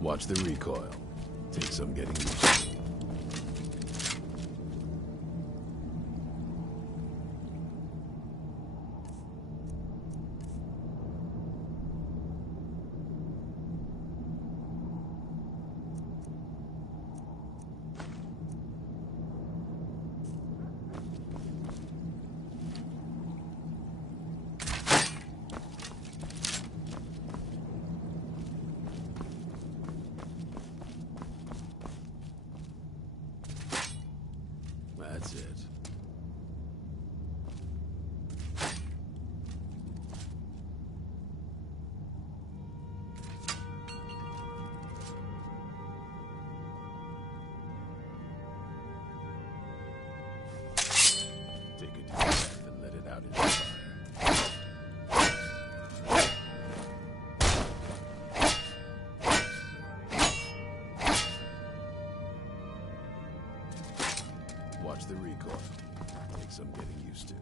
Watch the recoil. Take some getting used to. That's it. Take a deep breath and let it out into the fire. Watch the recoil. Take some getting used to.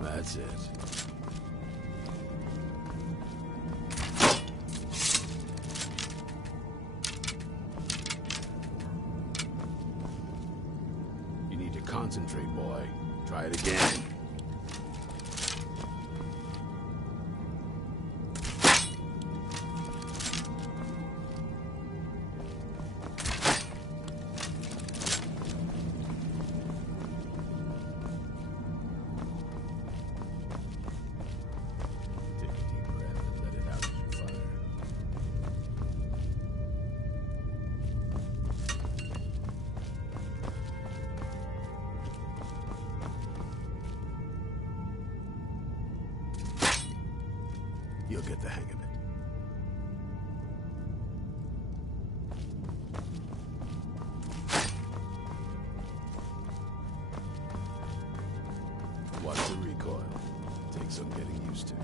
That's it. You need to concentrate, boy. Try it again. You'll get the hang of it. Watch the recoil. Take some getting used to.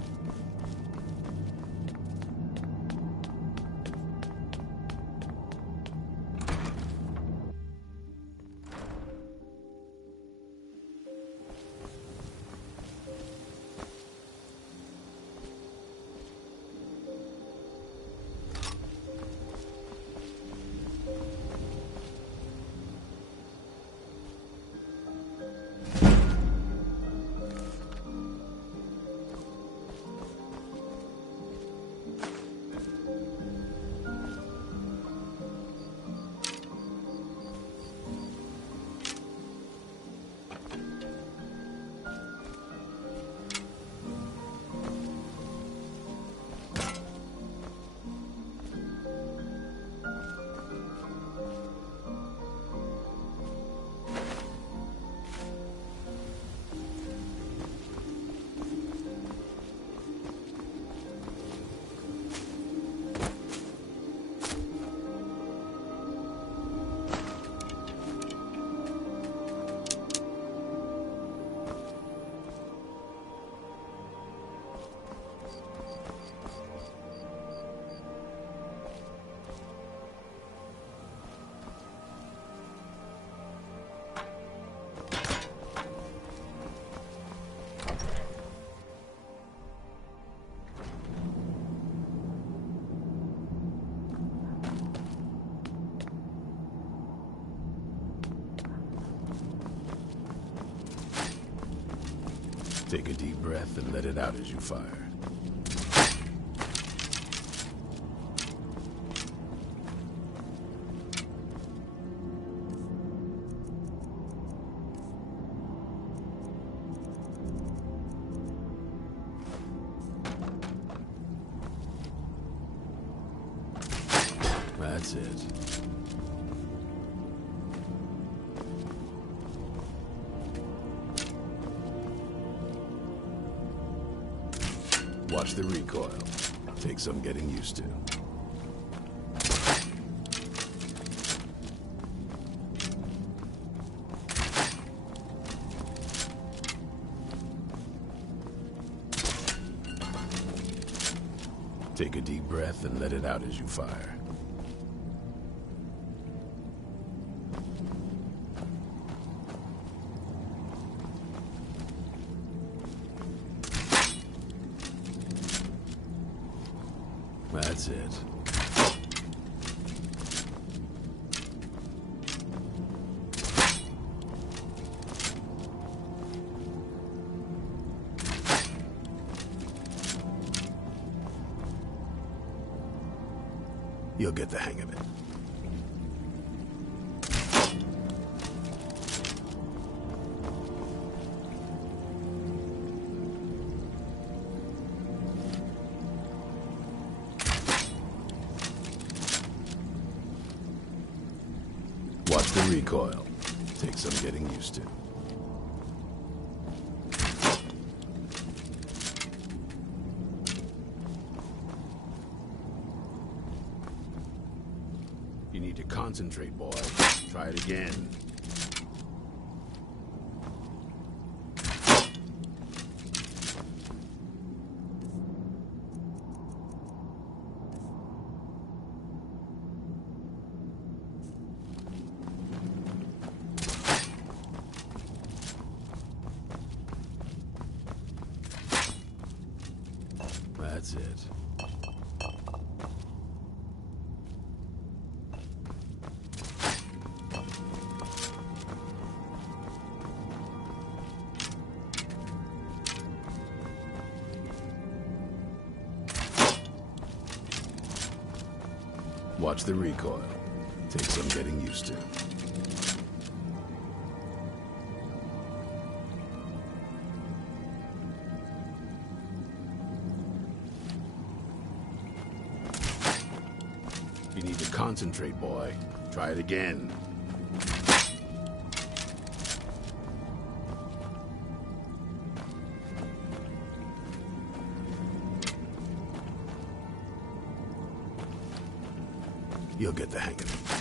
Take a deep breath and let it out as you fire. That's it. Watch the recoil. Take some getting used to. Take a deep breath and let it out as you fire. That's it. You'll get the hang of it. Watch the recoil. Takes some getting used to. You need to concentrate, boy. Try it again. That's it. Watch the recoil. Takes some getting used to. You need to concentrate, boy. Try it again. You'll get the hang of it.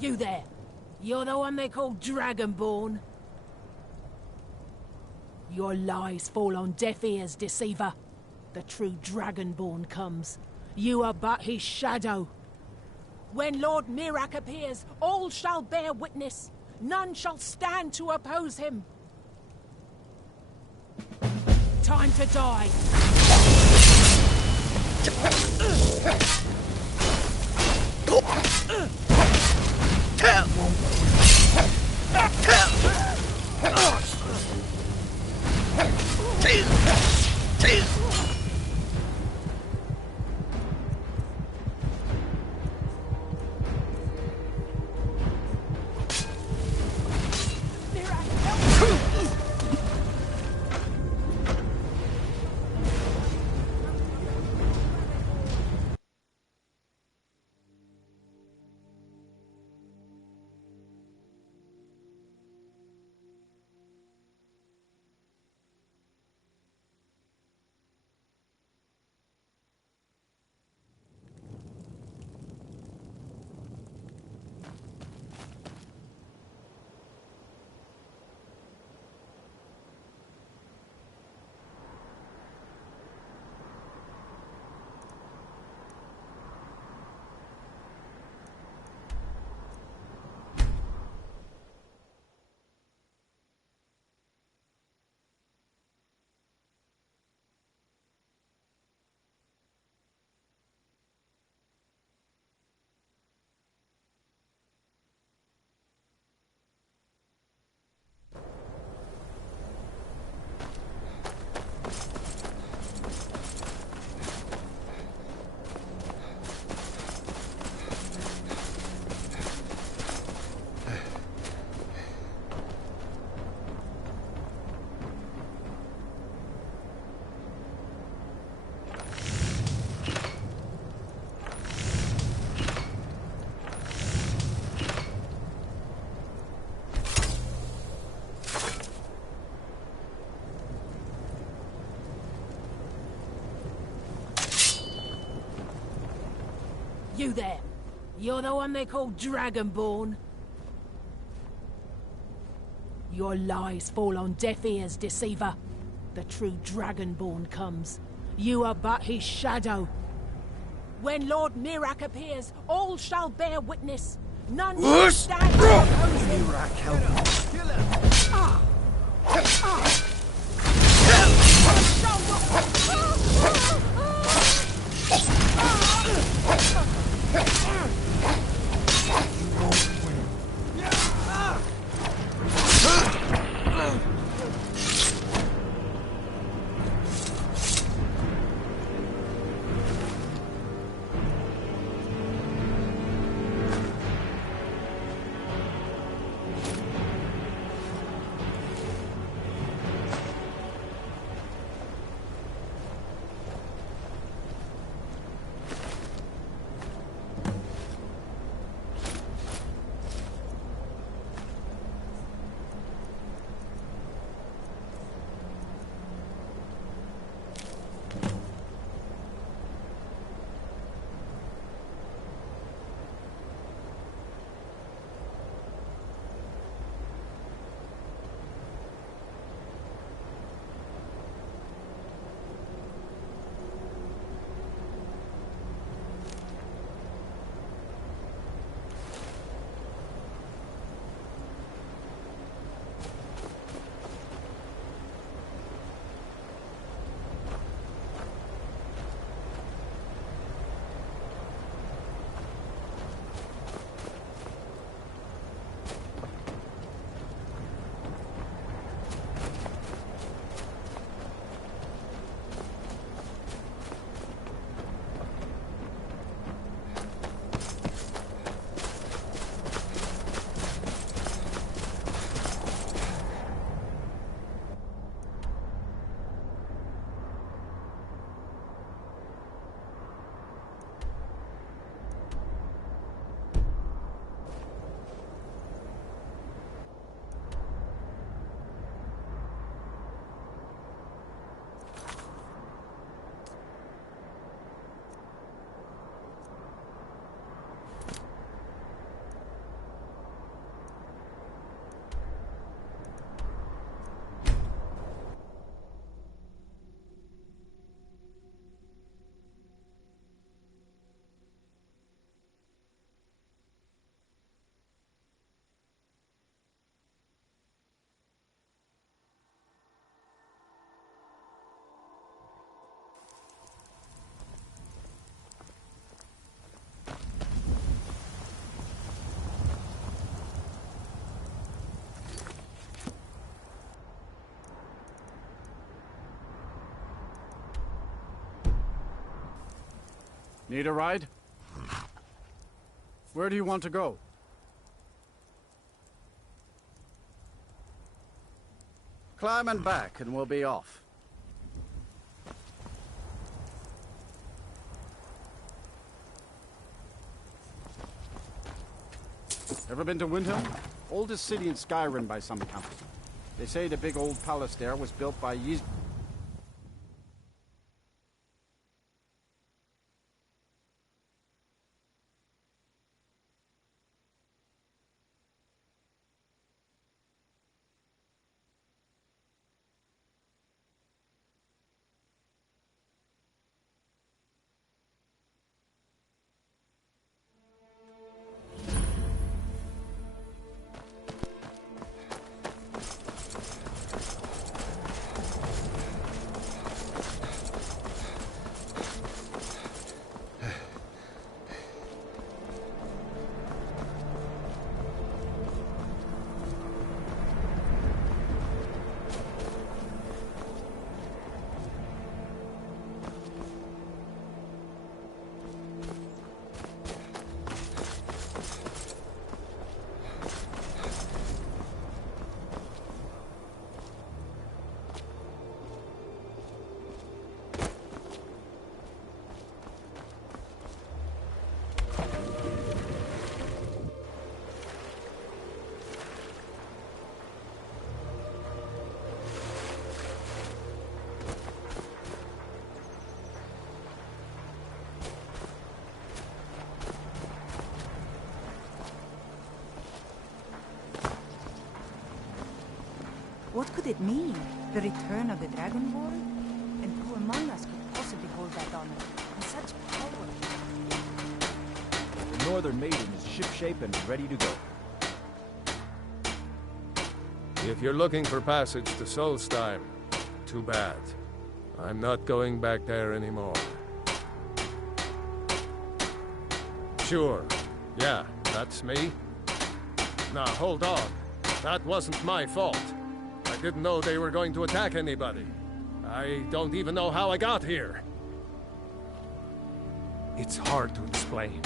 You there. You're the one they call Dragonborn. Your lies fall on deaf ears, deceiver. The true Dragonborn comes. You are but his shadow. When Lord Mirak appears, all shall bear witness. None shall stand to oppose him. Time to die. You there. You're the one they call Dragonborn. Your lies fall on deaf ears, deceiver. The true Dragonborn comes. You are but his shadow. When Lord Mirak appears, all shall bear witness. None shall stand to oppose him. Mirak, help me. Need a ride? Where do you want to go? Climb and back, and we'll be off. Ever been to Windhelm? Oldest city in Skyrim by some accounts. They say the big old palace there was built by What could it mean? The return of the Dragonborn? And who among us could possibly hold that honor? And such power? The Northern Maiden is shipshape and ready to go. If you're looking for passage to Solstheim, too bad. I'm not going back there anymore. Sure. Yeah, that's me. Now, hold on. That wasn't my fault. I didn't know they were going to attack anybody. I don't even know how I got here. It's hard to explain.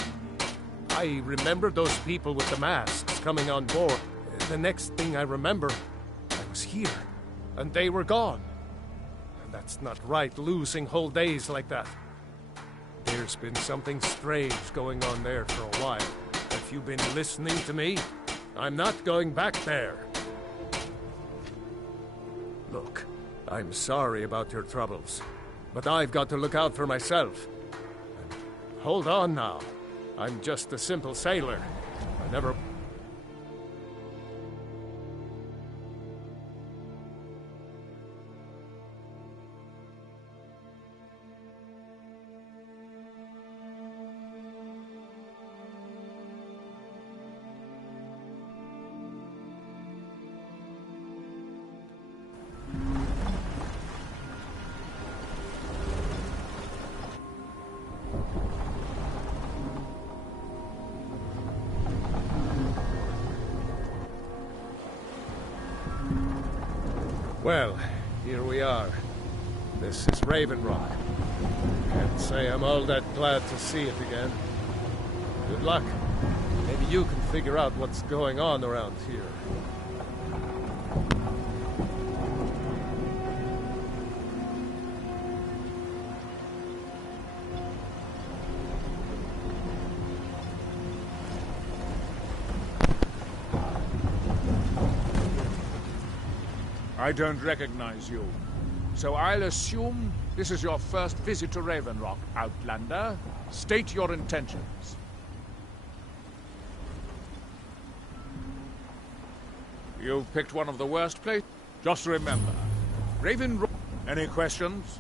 I remember those people with the masks coming on board. The next thing I remember, I was here, and they were gone. And that's not right, losing whole days like that. There's been something strange going on there for a while. Have you been listening to me? I'm not going back there. Look, I'm sorry about your troubles, but I've got to look out for myself. Hold on now. I'm just a simple sailor. I never... Well, here we are. This is Raven Rock. Can't say I'm all that glad to see it again. Good luck. Maybe you can figure out what's going on around here. I don't recognize you. So I'll assume this is your first visit to Raven Rock, Outlander. State your intentions. You've picked one of the worst places. Just remember, Raven Rock... Any questions?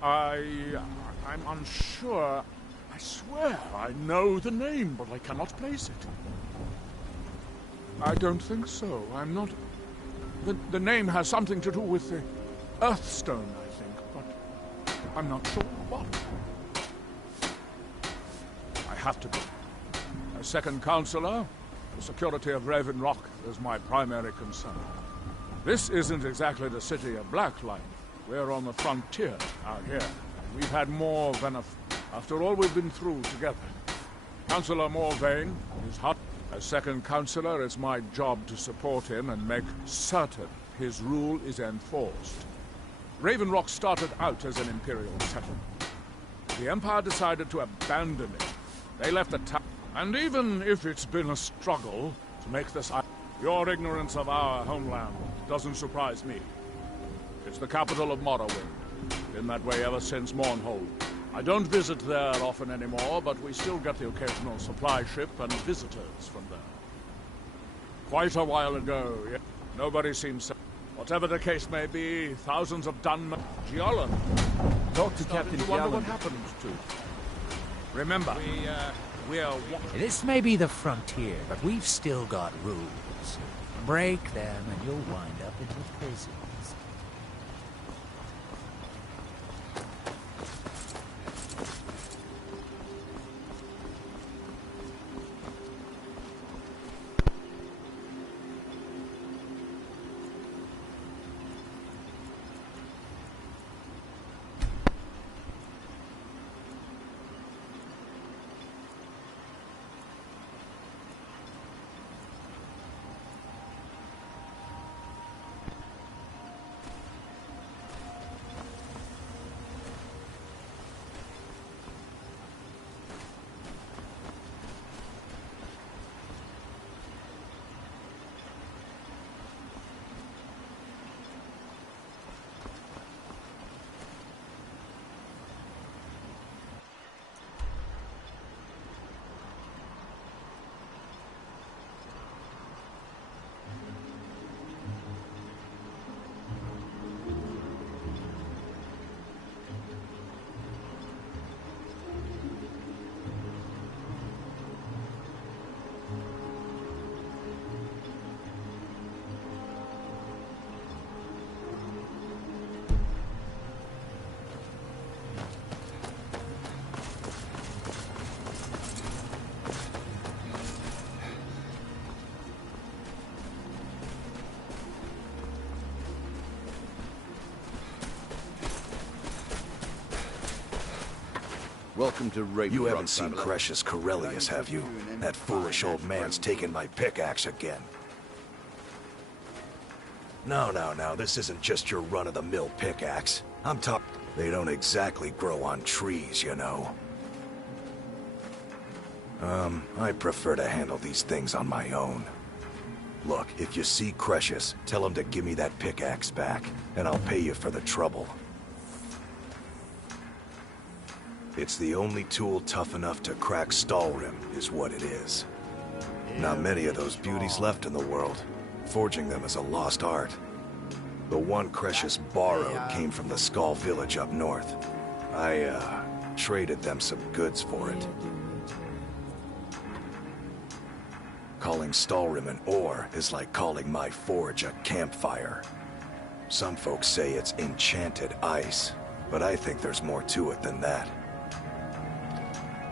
I'm unsure. I swear I know the name, but I cannot place it. I don't think so. I'm not... The name has something to do with the Earthstone, I think, but I'm not sure what. I have to be. As second counselor, the security of Raven Rock is my primary concern. This isn't exactly the city of Blacklight. We're on the frontier out here. We've had more than after all we've been through together. Councillor Morvain is hot. As second councillor, it's my job to support him and make certain his rule is enforced. Raven Rock started out as an Imperial settlement. The Empire decided to abandon it. They left the town. And even if it's been a struggle to make this... Your ignorance of our homeland doesn't surprise me. It's the capital of Morrowind. Been that way ever since Mournhold. I don't visit there often anymore, but we still get the occasional supply ship and visitors from there. Quite a while ago, yeah. Nobody seems... Whatever the case may be, thousands have done... Geolan. Talk to Captain Wonder what Gallen. happened to... Remember, we're... This may be the frontier, but we've still got rules. Break them and you'll wind up in the prisons. Welcome to Raven You Rock, haven't seen traveler. Crescius Corellius, have you? That foolish old man's taken my pickaxe again. No, this isn't just your run-of-the-mill pickaxe. I'm top. They don't exactly grow on trees, you know. I prefer to handle these things on my own. Look, if you see Crescius, tell him to give me that pickaxe back, and I'll pay you for the trouble. It's the only tool tough enough to crack Skyrim, is what it is. Not many of those beauties left in the world. Forging them is a lost art. The one Crescius borrowed came from the Skull village up north. I, traded them some goods for it. Calling Skyrim an ore is like calling my forge a campfire. Some folks say it's enchanted ice, but I think there's more to it than that.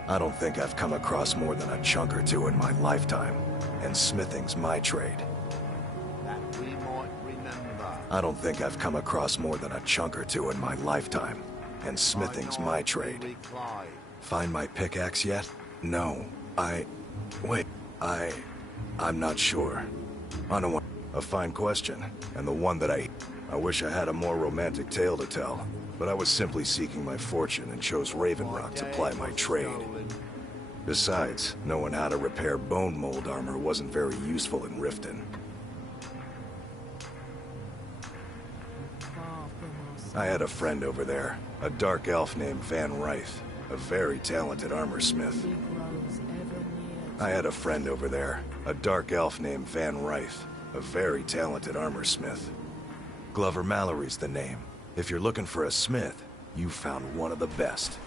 I don't think I've come across more than a chunk or two in my lifetime, and smithing's my trade. I don't think I've come across more than a chunk or two in my lifetime, and smithing's my trade. Find my pickaxe yet? No. Wait, I'm not sure. I don't want... A fine question, and the one that I wish I had a more romantic tale to tell, but I was simply seeking my fortune and chose Raven Rock to ply my trade. Besides, knowing how to repair bone mold armor wasn't very useful in Riften. I had a friend over there, a dark elf named Van Ryth, a very talented armor smith. I had a friend over there, a dark elf named Van Ryth, a very talented armor smith. Glover Mallory's the name. If you're looking for a smith, you found one of the best.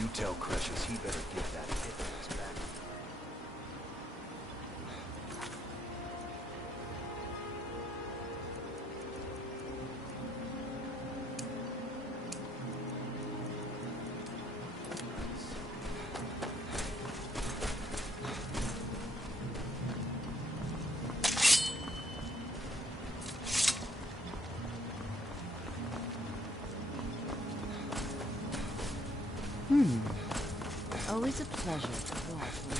You tell Crescius he better give that pickaxe back. Always a pleasure to watch one.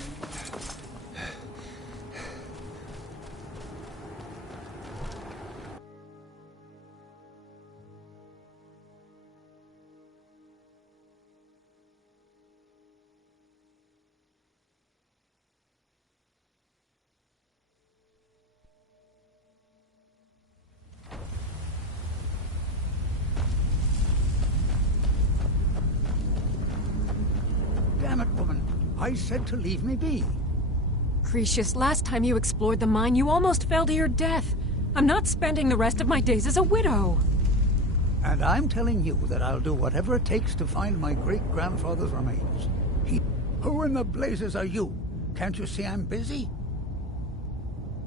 Damn it, woman. I said to leave me be. Cretius, last time you explored the mine, you almost fell to your death. I'm not spending the rest of my days as a widow. And I'm telling you that I'll do whatever it takes to find my great-grandfather's remains. Who in the blazes are you? Can't you see I'm busy?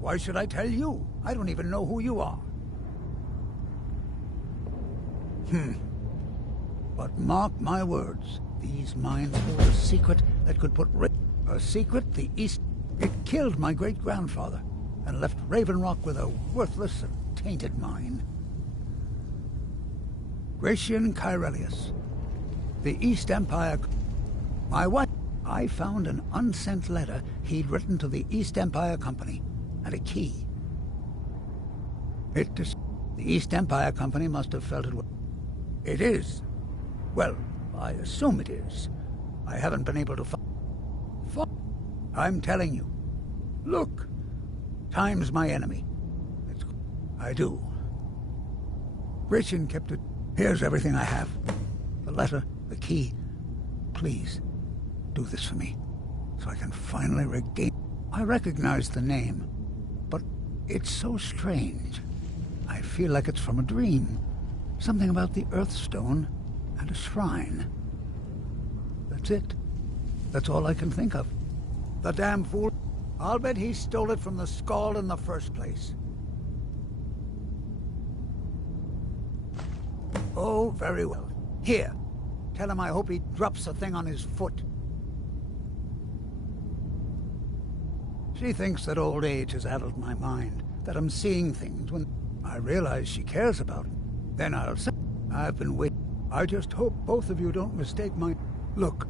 Why should I tell you? I don't even know who you are. But mark my words. These mines hold a secret that could put... A secret the East... It killed my great-grandfather and left Raven Rock with a worthless and tainted mine. Gratian Kyrelius. The East Empire... My wife... I found an unsent letter he'd written to the East Empire Company, and a key. The East Empire Company must have felt it... It is. Well, I assume it is. I haven't been able to find... I'm telling you. Look. Time's my enemy. I do. Gratian kept it... Here's everything I have. The letter, the key. Please, do this for me, so I can finally regain... I recognize the name, but it's so strange. I feel like it's from a dream. Something about the Earthstone and a shrine. That's it. That's all I can think of. The damn fool. I'll bet he stole it from the Skald in the first place. Oh, very well. Here. Tell him I hope he drops the thing on his foot. She thinks that old age has addled my mind, that I'm seeing things when I realize she cares about him. Then I'll say, I've been waiting. I just hope both of you don't mistake my... Look,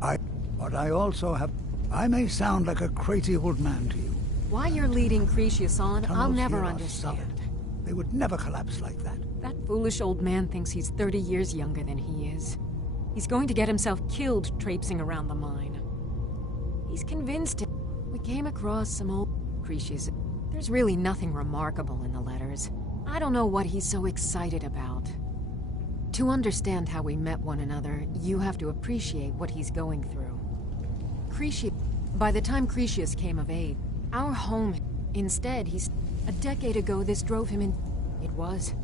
but I also have... I may sound like a crazy old man to you. Why you're leading Cretius on, I'll never here are understand. solid. They would never collapse like that. That foolish old man thinks he's 30 years younger than he is. He's going to get himself killed traipsing around the mine. He's convinced it. We came across some old... Cretius. There's really nothing remarkable in the letters. I don't know what he's so excited about. To understand how we met one another, you have to appreciate what he's going through. By the time Cretius came of age, our home... Instead, a decade ago, this drove him in... It was.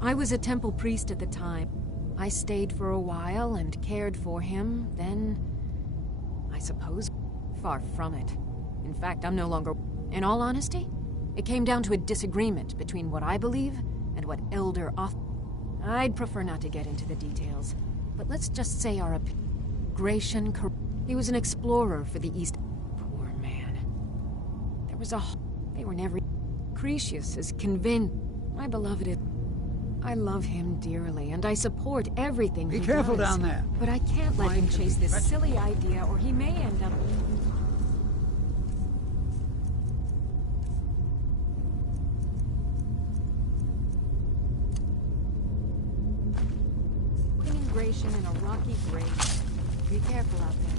I was a temple priest at the time. I stayed for a while and cared for him, then... I suppose... Far from it. In fact, I'm no longer... In all honesty, it came down to a disagreement between what I believe and what Elder Oth... I'd prefer not to get into the details, but let's just say our Gratian... He was an explorer for the East... Poor man. There was a... They were never... Cretius is convinced... My beloved is... I love him dearly, and I support everything he does. Be careful down there. But I can't let him chase this silly idea, or he may end up... Pinning Gratian in a rocky grave. Be careful out there.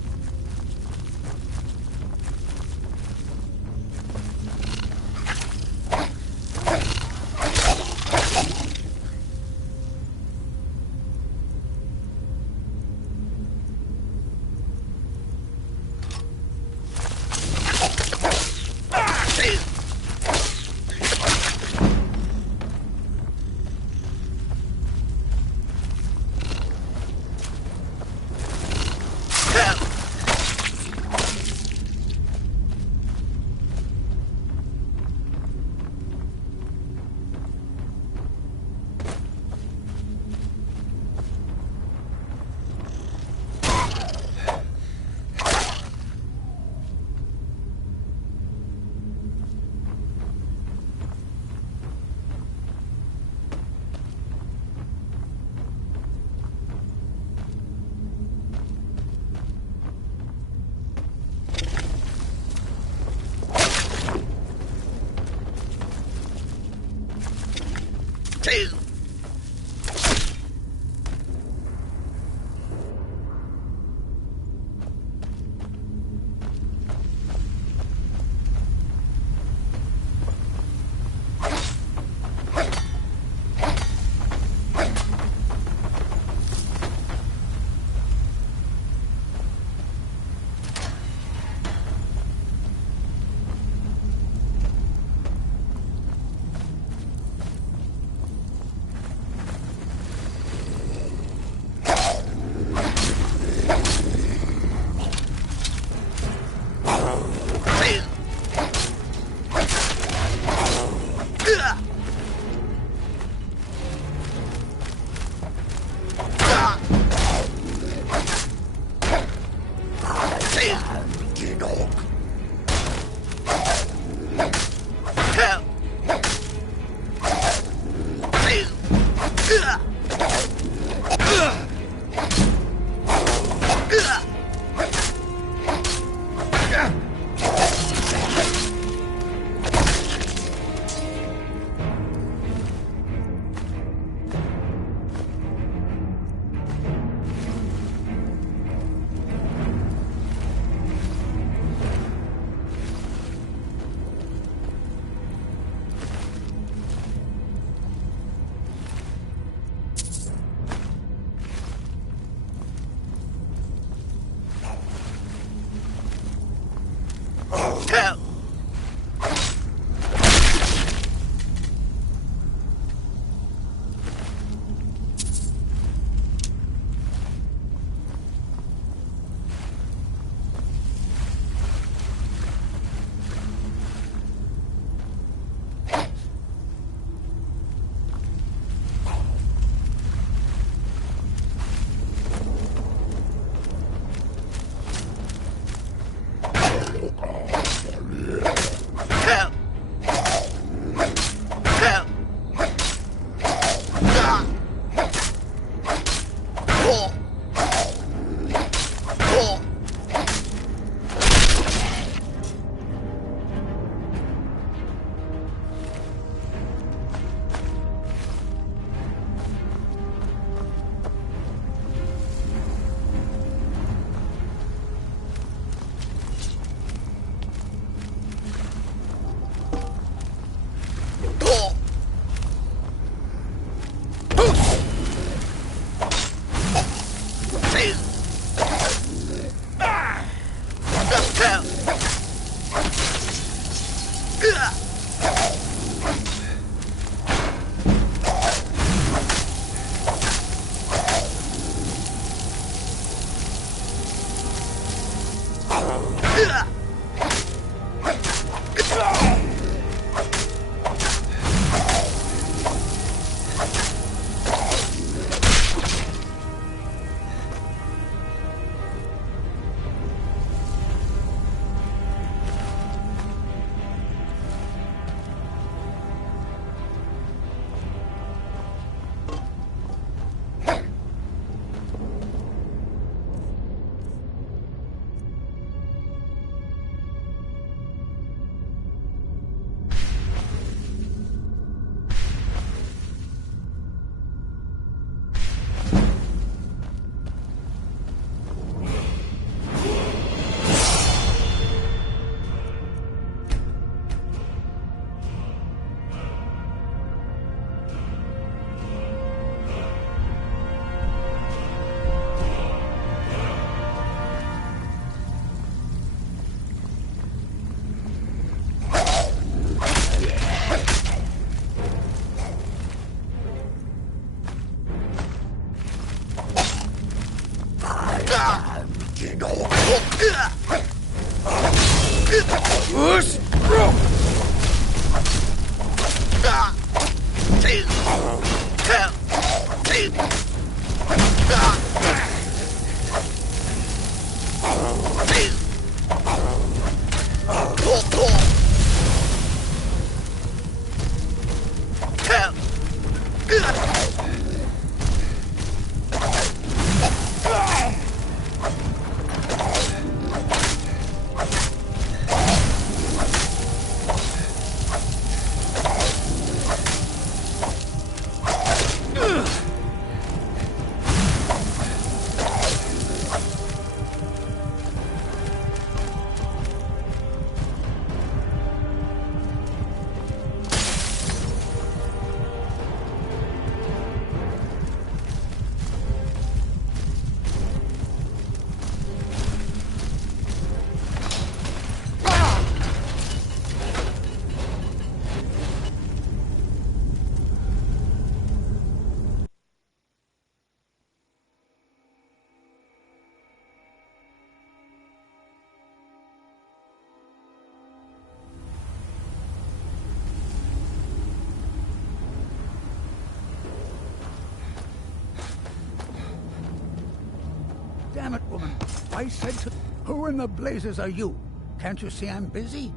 Damn it, woman. I said to... Who in the blazes are you? Can't you see I'm busy?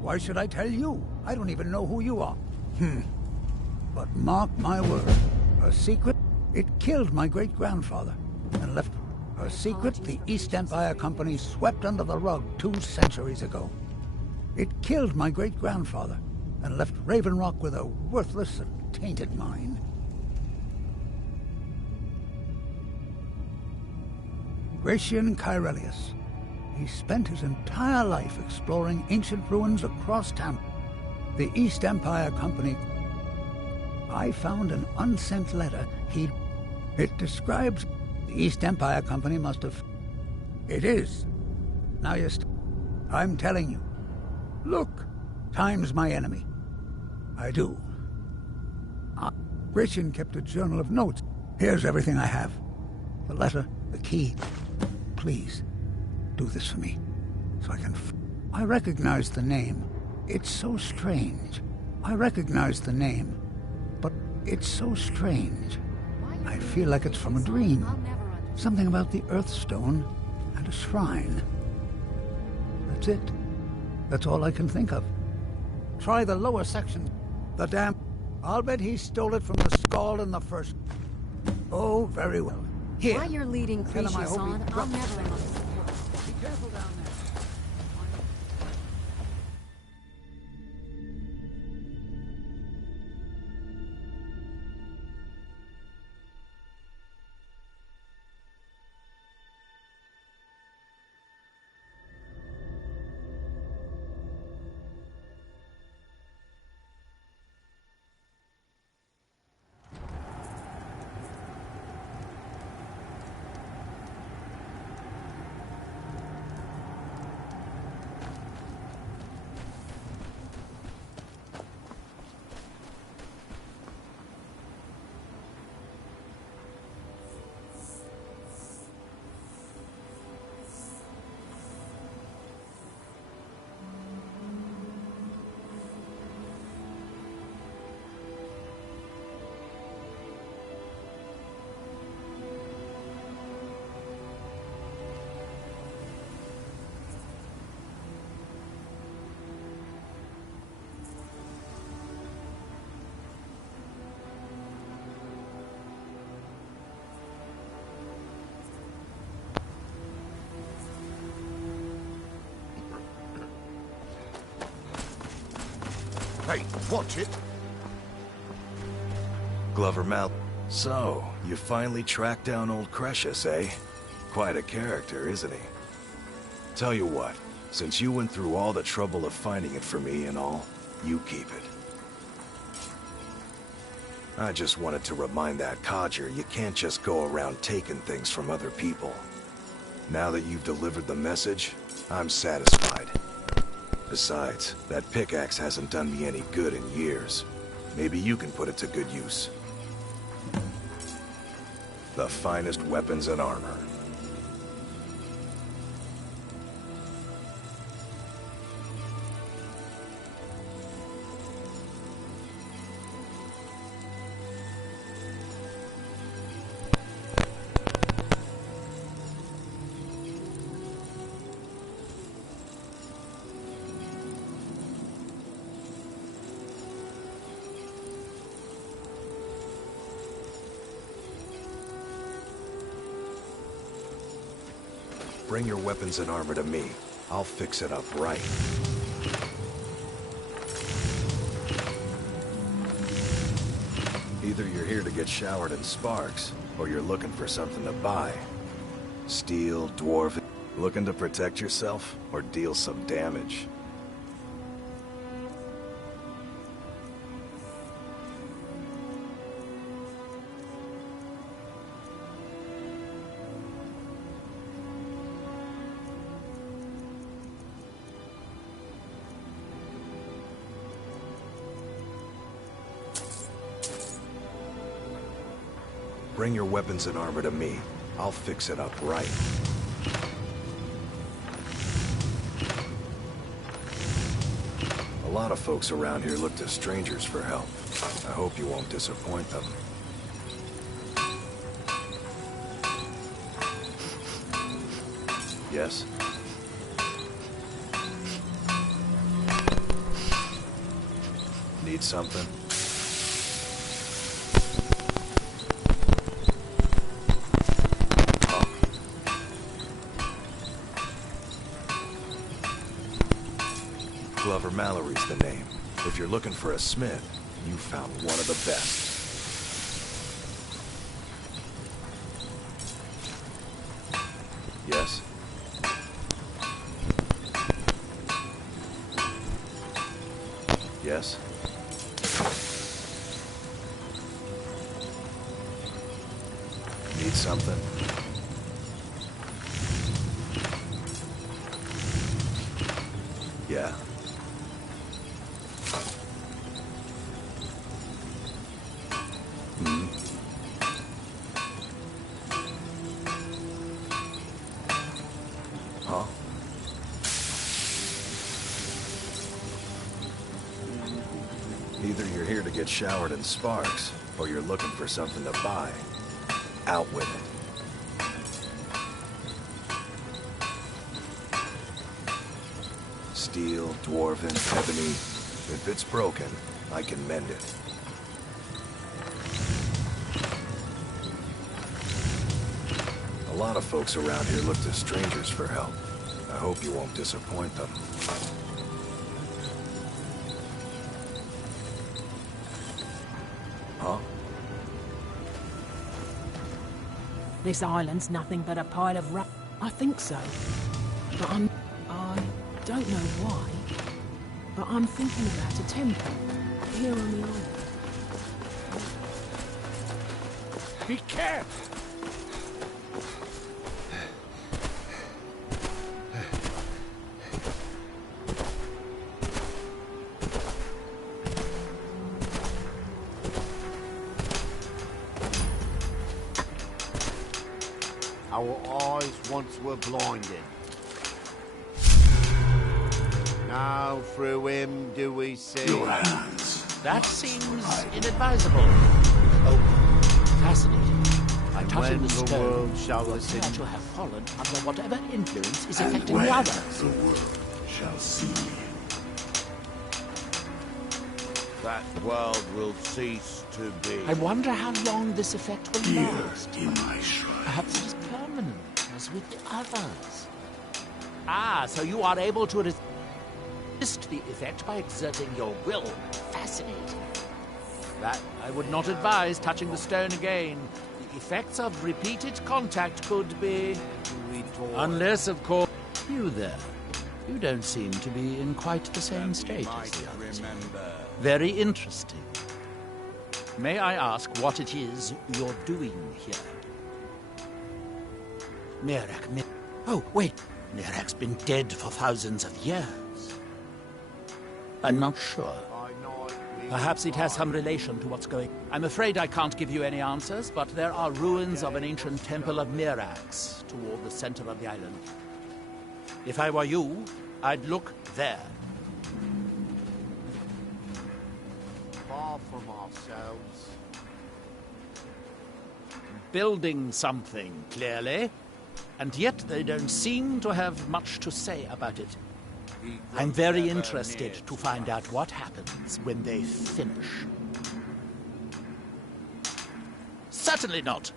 Why should I tell you? I don't even know who you are. But mark my word, a secret, it killed my great-grandfather and left a secret the East Empire Company swept under the rug 2 centuries ago. It killed my great-grandfather and left Raven Rock with a worthless and tainted mind. Gratian Kyrelius. He spent his entire life exploring ancient ruins across town. The East Empire Company. I found an unsent letter It describes the East Empire Company must have... It is. Now I'm telling you. Look, time's my enemy. I do. Gratian kept a journal of notes. Here's everything I have. The letter, the key. Please, do this for me, so I can I recognize the name. It's so strange. I recognize the name, but it's so strange. I feel like it's from a dream. Something about the Earthstone and a shrine. That's it. That's all I can think of. Try the lower section. The damn... I'll bet he stole it from the skull in the first... Oh, very well. Here. Why you're leading creatures on, I'll never understand. Be careful down there. Hey, watch it! Glover Mal. So, you finally tracked down old Cretius, eh? Quite a character, isn't he? Tell you what, since you went through all the trouble of finding it for me and all, you keep it. I just wanted to remind that codger you can't just go around taking things from other people. Now that you've delivered the message, I'm satisfied. Besides, that pickaxe hasn't done me any good in years. Maybe you can put it to good use. The finest weapons and armor. Bring your weapons and armor to me. I'll fix it up right. Either you're here to get showered in sparks, or you're looking for something to buy. Steel, dwarf, looking to protect yourself, or deal some damage. Bring your weapons and armor to me. I'll fix it up right. A lot of folks around here look to strangers for help. I hope you won't disappoint them. Yes? Need something? Glover Mallory's the name. If you're looking for a smith, you found one of the best. Yes? Yes? Need something? Yeah. Hmm? Huh? Either you're here to get showered in sparks, or you're looking for something to buy. Out with it. Steel, dwarven, ebony. If it's broken, I can mend it. A lot of folks around here look to strangers for help. I hope you won't disappoint them. Huh? This island's nothing but a pile of I think so. But I don't know why. But I'm thinking about a temple here on the island. Be careful! Our eyes once were blinded. Now through him do we see. Your hands. That seems inadvisable. Oh, fascinating. By touching the stone, world shall you listen. appear to have fallen under whatever influence is And affecting when the others. the world shall see. That world will cease to be. I wonder how long this effect will Here last. in my shrine. Perhaps it is permanent, as with the others. Ah, so you are able to resist the effect by exerting your will. Fascinating. That I would not advise touching the stone again. The effects of repeated contact could be... Unless, of course... You there. You don't seem to be in quite the same state as the others. Very interesting. May I ask what it is you're doing here? Mirak. Oh, wait. Mirak's been dead for thousands of years. I'm not sure. Perhaps it has some relation to what's going... I'm afraid I can't give you any answers, but there are ruins of an ancient temple of Mirax toward the center of the island. If I were you, I'd look there. Far from ourselves. Building something, clearly. And yet they don't seem to have much to say about it. I'm very interested to find out what happens when they finish. Certainly not.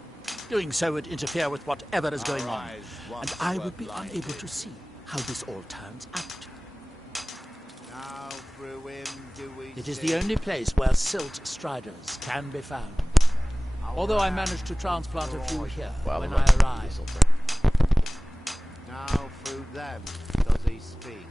Doing so would interfere with whatever is going on. And I would be unable to see how this all turns out. Now through him do we It is see. the only place where silt striders can be found. Although I managed to transplant a few here when I arrived. Now through them does he speak.